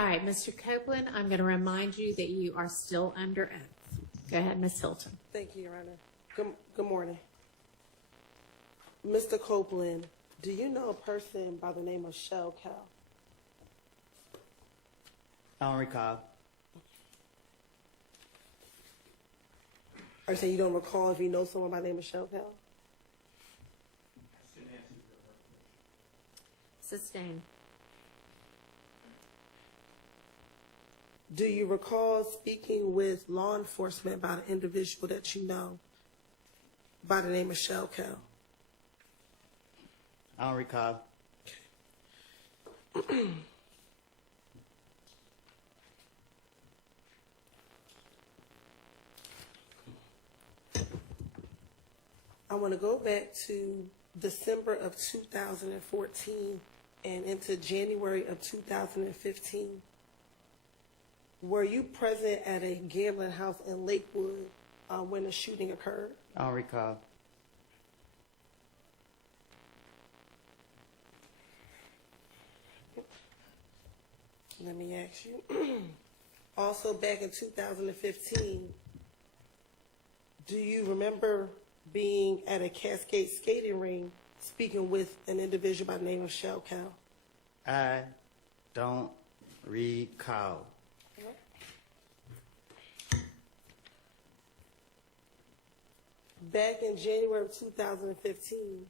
All right, Mr. Copeland, I'm going to remind you that you are still under oath. Go ahead, Ms. Hilton. Thank you, Your Honor. Good morning. Mr. Copeland, do you know a person by the name of Shell Cow? I don't recall. Are you saying you don't recall if you know someone by the name of Shell Cow? Sustained. Do you recall speaking with law enforcement about an individual that you know by the name of Shell Cow? I don't recall. I want to go back to December of 2014 and into January of 2015. Were you present at a gambling house in Lakewood when the shooting occurred? I don't recall. Let me ask you. Also, back in 2015, do you remember being at a Cascade skating ring speaking with an individual by the name of Shell Cow? I don't recall. Back in January of 2015,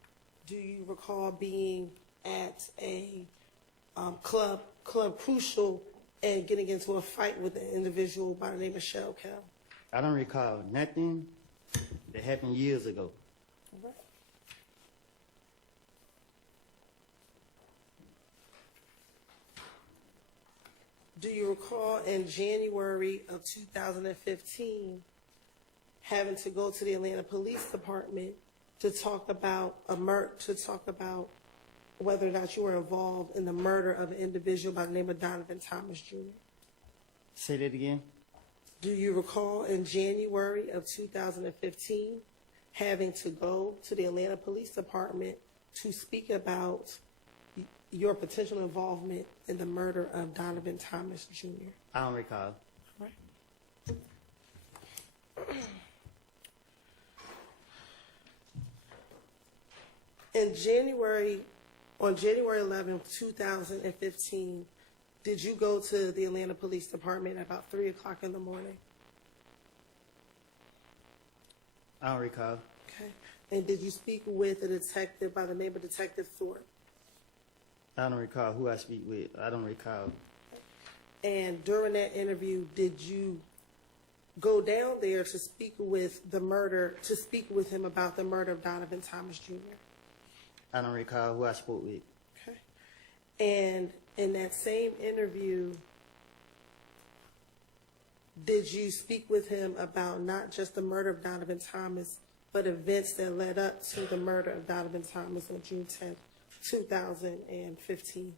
do you recall being at a Club Crucial and getting into a fight with an individual by the name of Shell Cow? I don't recall nothing that happened years ago. All right. Do you recall in January of 2015 having to go to the Atlanta Police Department to talk about whether or not you were involved in the murder of an individual by the name of Donovan Thomas Jr.? Say that again. Do you recall in January of 2015 having to go to the Atlanta Police Department to speak about your potential involvement in the murder of Donovan Thomas Jr.? I don't recall. All right. On January 11th, 2015, did you go to the Atlanta Police Department at about 3 o'clock in the morning? I don't recall. Okay. And did you speak with a detective by the name of Detective Thorpe? I don't recall who I speak with. I don't recall. And during that interview, did you go down there to speak with him about the murder of Donovan Thomas Jr.? I don't recall who I spoke with. Okay. And in that same interview, did you speak with him about not just the murder of Donovan Thomas, but events that led up to the murder of Donovan Thomas on June 10th, 2015?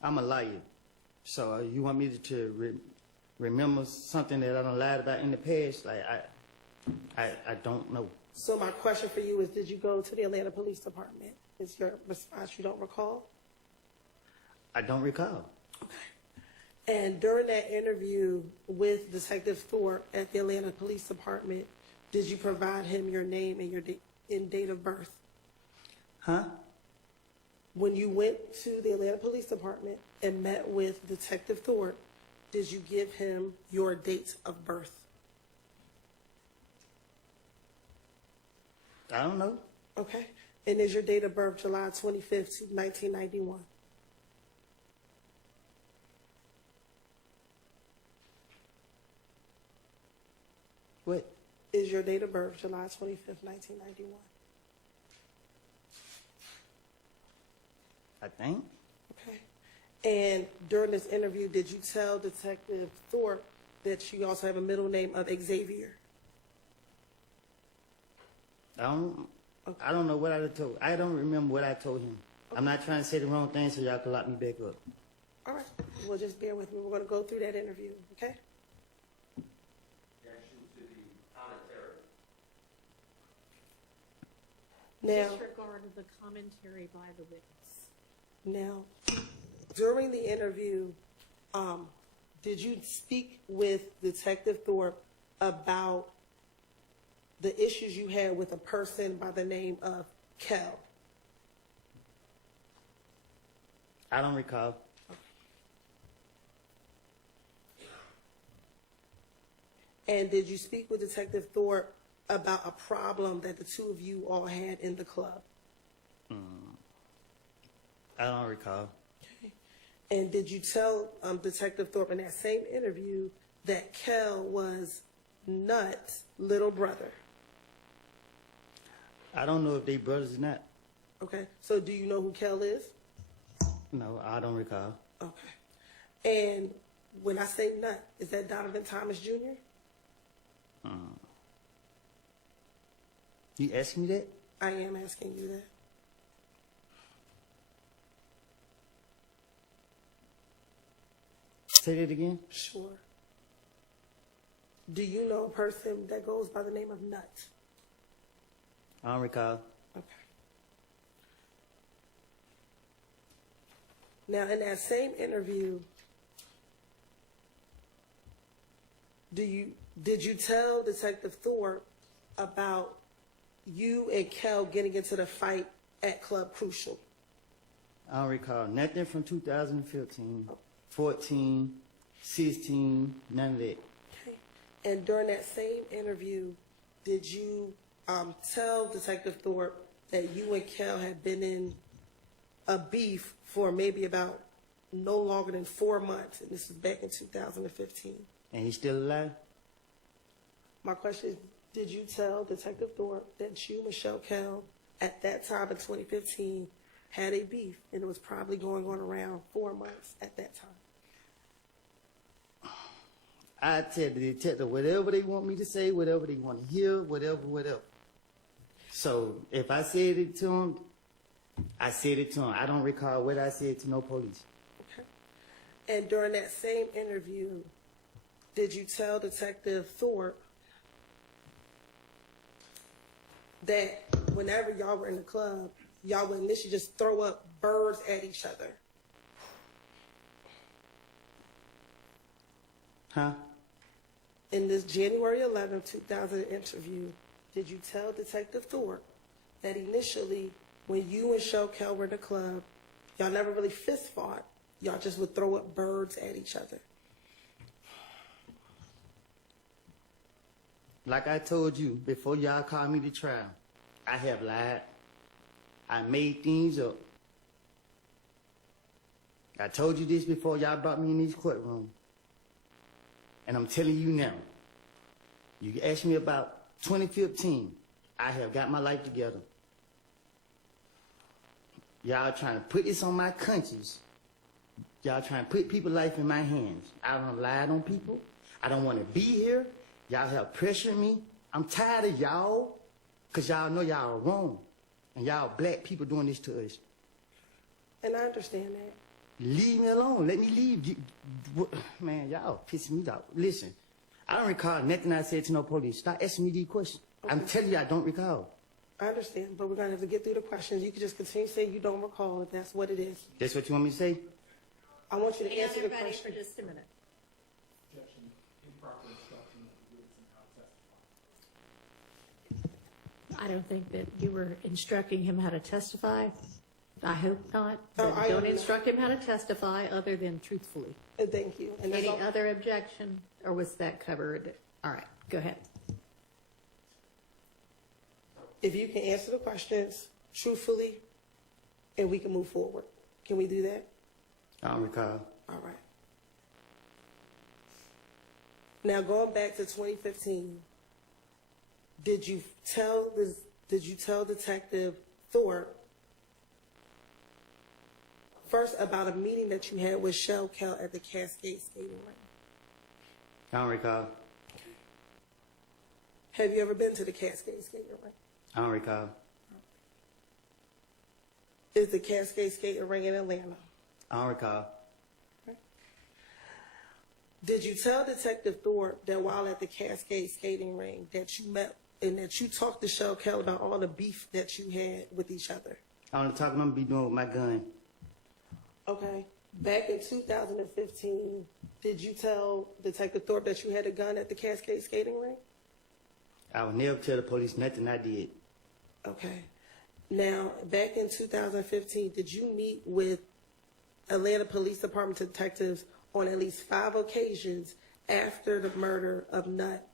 I'm a liar. So you want me to remember something that I done lied about in the past? Like, I don't know. So my question for you is, did you go to the Atlanta Police Department? Is your response you don't recall? I don't recall. Okay. And during that interview with Detective Thorpe at the Atlanta Police Department, did you provide him your name and your date of birth? Huh? When you went to the Atlanta Police Department and met with Detective Thorpe, did you give him your date of birth? I don't know. Okay. And is your date of birth July 25th, 1991? What? Is your date of birth July 25th, 1991? I think. Okay. And during this interview, did you tell Detective Thorpe that you also have a middle name of Xavier? I don't know what I told. I don't remember what I told him. Okay. I'm not trying to say the wrong thing so y'all can lock me back up. All right. Well, just bear with me. We're going to go through that interview, okay? Now, Disregard the commentary by the witness. Now, during the interview, Did you speak with Detective Thorpe about the issues you had with a person by the name of Kel? I don't recall. And did you speak with Detective Thorpe about a problem that the two of you all had in the club? I don't recall. Okay. And did you tell Detective Thorpe in that same interview that Kel was Nut's little brother? I don't know if they brothers or not. Okay. So do you know who Kel is? No, I don't recall. Okay. And when I say Nut, is that Donovan Thomas Jr.? You asking me that? I am asking you that. Say that again. Sure. Do you know a person that goes by the name of Nut? I don't recall. Okay. Now, in that same interview, did you tell Detective Thorpe about you and Kel getting into the fight at Club Crucial? I don't recall nothing from 2015, 14, 16, none of that. Okay. And during that same interview, did you tell Detective Thorpe that you and Kel had been in a beef for maybe about no longer than 4 months, and this was back in 2015? And he's still alive? My question is, did you tell Detective Thorpe that you, Michelle Kel, at that time in 2015, had a beef, and it was probably going on around 4 months at that time? I tell the detective whatever they want me to say, whatever they want to hear, whatever. So if I said it to him, I said it to him. I don't recall what I said to no police. Okay. And during that same interview, did you tell Detective Thorpe that whenever y'all were in the club, y'all would initially just throw up birds at each other? Huh? In this January 11, 2000 interview, did you tell Detective Thorpe that initially, when you and Michelle Kel were in the club, y'all never really fist fought, y'all just would throw up birds at each other? Like I told you, before y'all called me to trial, I have lied. I made things up. I told you this before y'all brought me in this courtroom. And I'm telling you now, you asked me about 2015, I have got my life together. Y'all trying to put this on my conscience. Y'all trying to put people's life in my hands. I don't lie on people. I don't want to be here. Y'all have pressured me. I'm tired of y'all, because y'all know y'all are wrong. And y'all black people doing this to us. And I understand that. Leave me alone. Let me leave. Man, y'all pissing me off. Listen, I don't recall nothing I said to no police. Stop asking me these questions. Okay. I'm telling you I don't recall. I understand, but we're going to have to get through the questions. You can just continue to say you don't recall if that's what it is. That's what you want me to say? I want you to Hang on, answer the everybody, question. for just a minute. Objection, improper instruction of the witness and how to testify. I don't think that you were instructing him how to testify. I hope not. Oh, But I don't am instruct him how to testify other than truthfully. Thank you. And that's Any all. other objection, or was that covered? All right, go ahead. If you can answer the questions truthfully, and we can move forward. Can we do that? I don't recall. All right. Now, going back to 2015, did you tell Detective Thorpe first about a meeting that you had with Michelle Kel at the Cascade skating rink? I don't recall. Have you ever been to the Cascade skating rink? I don't recall. Is the Cascade skating rink in Atlanta? I don't recall. Did you tell Detective Thorpe that while at the Cascade skating rink that you met and that you talked to Michelle Kel about all the beef that you had with each other? I only talking I'm be doing with my gun. Okay. Back in 2015, did you tell Detective Thorpe that you had a gun at the Cascade skating rink? I would never tell the police nothing I did. Okay. Now, back in 2015, did you meet with Atlanta Police Department detectives on at least 5 occasions after the murder of Nutt?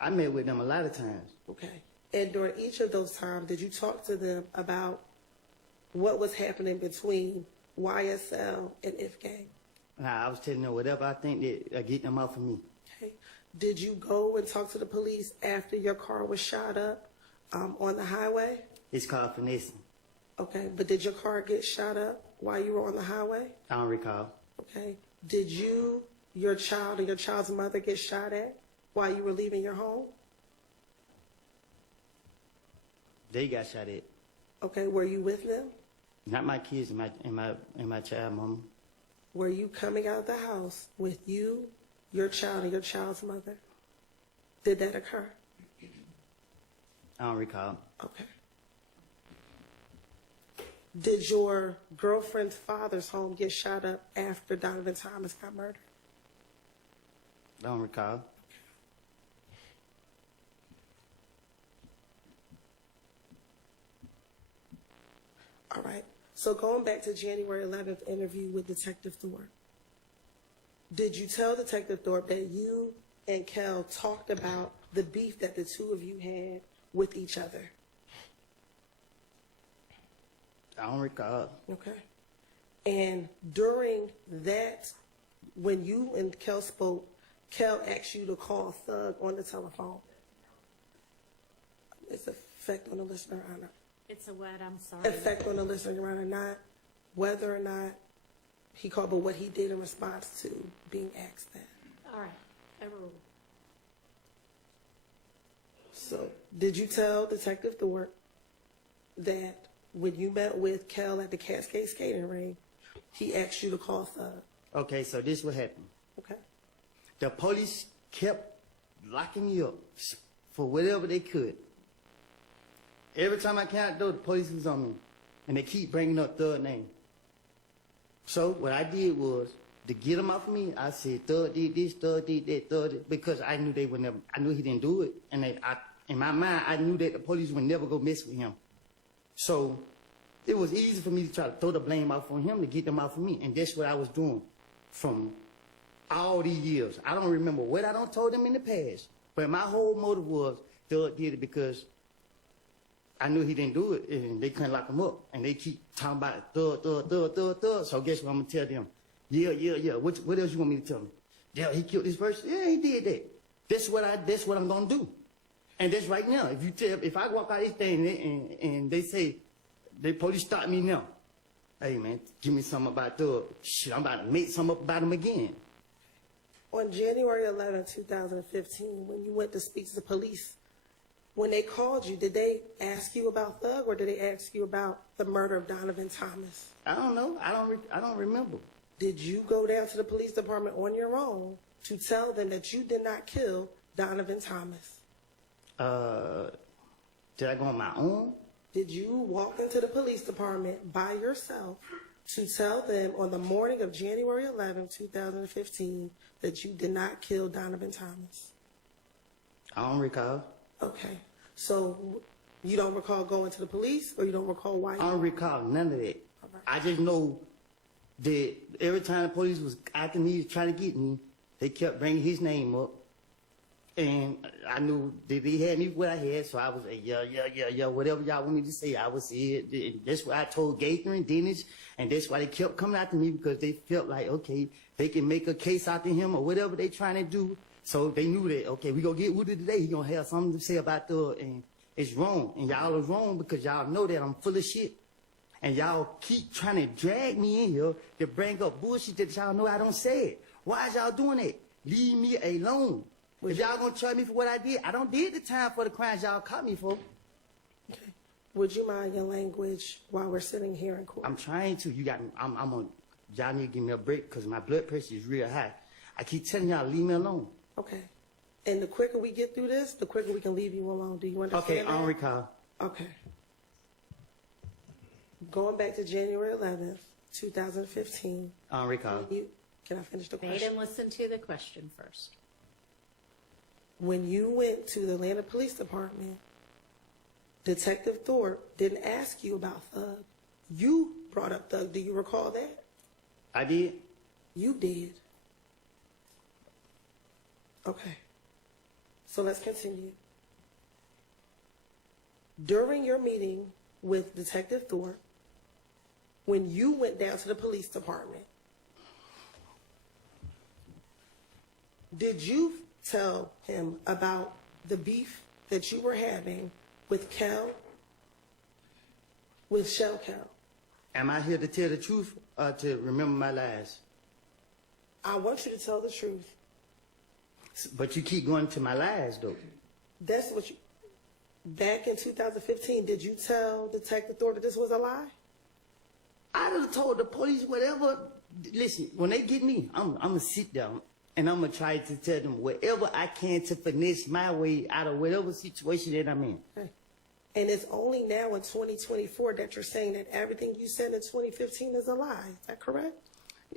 I met with them a lot of times. Okay. And during each of those times, did you talk to them about what was happening between YSL and If Gang? Nah, I was telling them whatever I think that get them off of me. Okay. Did you go and talk to the police after your car was shot up on the highway? It's called finessing. Okay. But did your car get shot up while you were on the highway? I don't recall. Okay. Did you, your child, and your child's mother get shot at while you were leaving your home? They got shot at. Okay. Were you with them? Not my kids and my child, mama. Were you coming out of the house with you, your child, and your child's mother? Did that occur? I don't recall. Okay. Did your girlfriend's father's home get shot up after Donovan Thomas got murdered? I don't recall. All right. So going back to January 11th interview with Detective Thorpe, did you tell Detective Thorpe that you and Kel talked about the beef that the two of you had with each other? I don't recall. Okay. And during that, when you and Kel spoke, Kel asked you to call Thug on the telephone. It's effect on the listener or not? It's a what? I'm sorry. Effect on the listener or not? Whether or not he called, but what he did in response to being asked that. All right. Overruled. So, did you tell Detective Thorpe that when you met with Kel at the Cascade skating ring, he asked you to call Thug? Okay, so this what happened. Okay. The police kept locking me up for whatever they could. Every time I came out the door, the police was on me. And they keep bringing up Thug's name. So what I did was, to get them off of me, I said, Thug did this, Thug did that, Thug did, because I knew they would never, I knew he didn't do it. And in my mind, I knew that the police would never go mess with him. So it was easy for me to try to throw the blame off on him to get them off of me. And that's what I was doing from all these years. I don't remember what I don't told them in the past. But my whole motive was, Thug did it because I knew he didn't do it, and they couldn't lock him up. And they keep talking about Thug, Thug, Thug, Thug, Thug. So guess what I'm going to tell them? Yeah. What else you want me to tell them? Yeah, he killed this person? Yeah, he did that. That's what I'm going to do. And that's right now. If I walk out this thing and they say, the police stop me now. Hey, man, give me something about Thug. Shit, I'm about to make something up about him again. On January 11, 2015, when you went to speak to the police, when they called you, did they ask you about Thug or did they ask you about the murder of Donovan Thomas? I don't know. I don't remember. Did you go down to the police department on your own to tell them that you did not kill Donovan Thomas? Did I go on my own? Did you walk into the police department by yourself to tell them on the morning of January 11, 2015, that you did not kill Donovan Thomas? I don't recall. Okay. So you don't recall going to the police, or you don't recall why? I don't recall none of that. All right. I just know that every time the police was after me, trying to get me, they kept bringing his name up. And I knew that they had me what I had, so I was like, yeah, whatever y'all want me to say, I would say it. And that's what I told Gaither and Dennis, and that's why they kept coming after me, because they felt like, okay, they can make a case out to him or whatever they trying to do. So they knew that, okay, we gonna get Woody today, he gonna have something to say about Thug, and it's wrong. And y'all are wrong because y'all know that I'm full of shit. And y'all keep trying to drag me in here to bring up bullshit that y'all know I don't say it. Why is y'all doing that? Leave me alone. If y'all gonna charge me for what I did, I don't did the time for the crimes y'all caught me for. Okay. Would you mind your language while we're sitting here in court? I'm trying to. Y'all need to give me a break because my blood pressure is real high. I keep telling y'all, leave me alone. Okay. And the quicker we get through this, the quicker we can leave you alone. Do you understand Okay, that? I don't recall. Okay. Going back to January 11th, 2015. I don't recall. Can I finish the Wait question? and listen to the question first. When you went to the Atlanta Police Department, Detective Thorpe didn't ask you about Thug. You brought up Thug. Do you recall that? I did. You did. Okay. So let's continue. During your meeting with Detective Thorpe, when you went down to the police department, did you tell him about the beef that you were having with Shell Cal? Am I here to tell the truth or to remember my lies? I want you to tell the truth. But you keep going to my lies, though. That's what you... Back in 2015, did you tell Detective Thorpe that this was a lie? I'd have told the police whatever. Listen, when they get me, I'm going to sit down and I'm going to try to tell them whatever I can to finesse my way out of whatever situation that I'm in. Okay. And it's only now in 2024 that you're saying that everything you said in 2015 is a lie. Is that correct?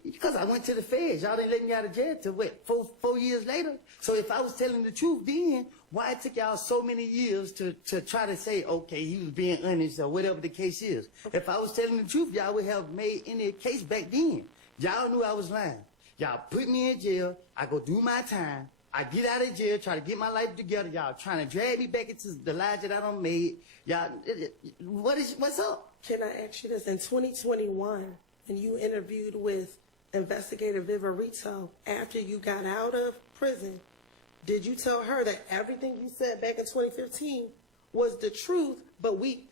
Because I went to the feds. Y'all didn't let me out of jail till what, four years later? So if I was telling the truth then, why it took y'all so many years to try to say, okay, he was being honest or whatever the case is? If I was telling the truth, y'all would have made any case back then. Y'all knew I was lying. Y'all put me in jail. I go do my time. I get out of jail, try to get my life together. Y'all trying to drag me back into the lies that I done made. Y'all, what's up? Can I ask you this? In 2021, when you interviewed with Investigator Viverito after you got out of prison, did you tell her that everything you said back in 2015 was the truth, but we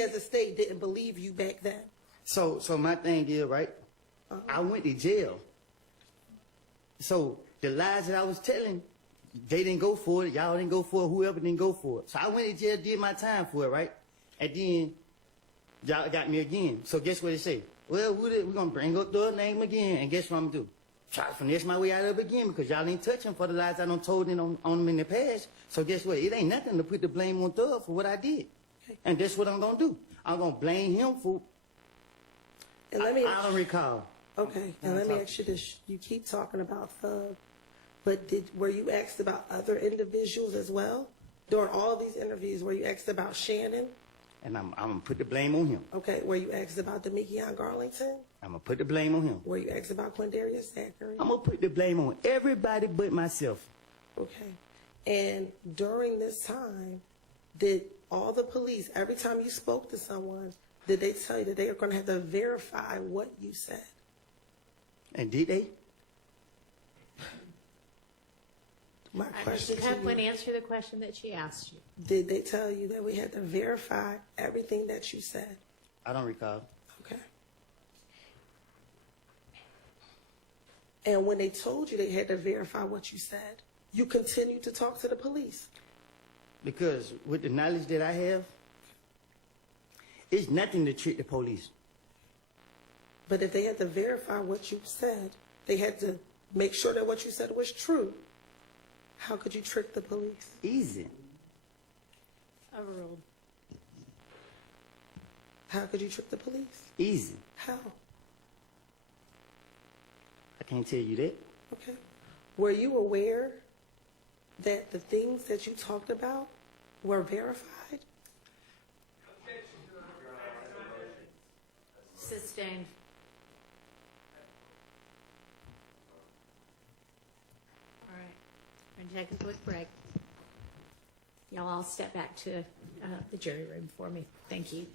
as a state didn't believe you back then? So my thing is, right, I went to jail. So the lies that I was telling, they didn't go for it. Y'all didn't go for it. Whoever didn't go for it. So I went to jail, did my time for it, right? And then y'all got me again. So guess what they say? Well, we're going to bring up the name again. And guess what I'm going to do? Try to finesse my way out of it again because y'all ain't touching for the lies I done told on them in the past. So guess what? It ain't nothing to put the blame on Thug for what I did. Okay. And that's what I'm going to do. I'm going to blame him for... And let me I don't recall. Okay, and let me ask you this. You keep talking about Thug, but were you asked about other individuals as well? During all these interviews, were you asked about Shannon? And I'm going to put the blame on him. Okay, were you asked about Demekion Garlington? I'm going to put the blame on him. Were you asked about Quindarius Zachary? I'm going to put the blame on everybody but myself. Okay, and during this time, did all the police, every time you spoke to someone, did they tell you that they are going to have to verify what you said? And did they? My question You to have one you, answer the question that she asked you. did they tell you that we had to verify everything that you said? I don't recall. Okay. And when they told you they had to verify what you said, you continued to talk to the police. Because with the knowledge that I have, it's nothing to trick the police. But if they had to verify what you said, they had to make sure that what you said was true. How could you trick the police? Easy. Overruled. How could you trick the police? Easy. How? I can't tell you that. Okay. Were you aware that the things that you talked about were verified? Sustained. All right. We're going to take a quick break. Y'all all step back to the jury room for me. Thank you.